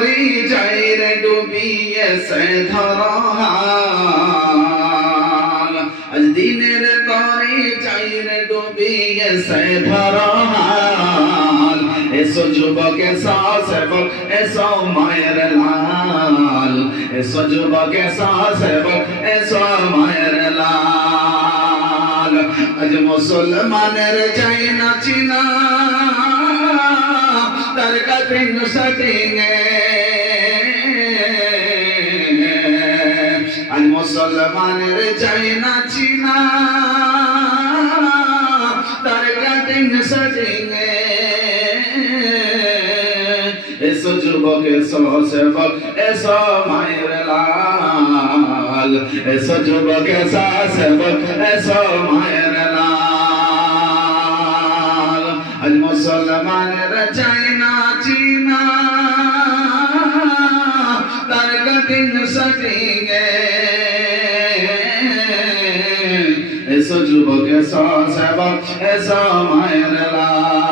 পরিচয়ের ডুবিয়েছে ধরহাল আজ দিনের পরিচয়ের ডুবিয়েছে ধরহাল এসো যুবক এসো সেবক এসো মায়ের লাল এসো যুবক এসো সেবক এসো মায়ের লাল আজ মুসলমানের চাই না চিনা তার কাটিং সেটিং আজ মুসলমানের চাই না চিনা তার কাটিং সেটিং এসো যুবক এসো সেবক এসো মায়ের লাল এসো যুবক এসো সেবক এসো মায়ের লাল আজ মুসলমানের চাই না চিনা তার কাটিং সেটিং এসো যুবক এসো সেবক এসো মায়ের লাল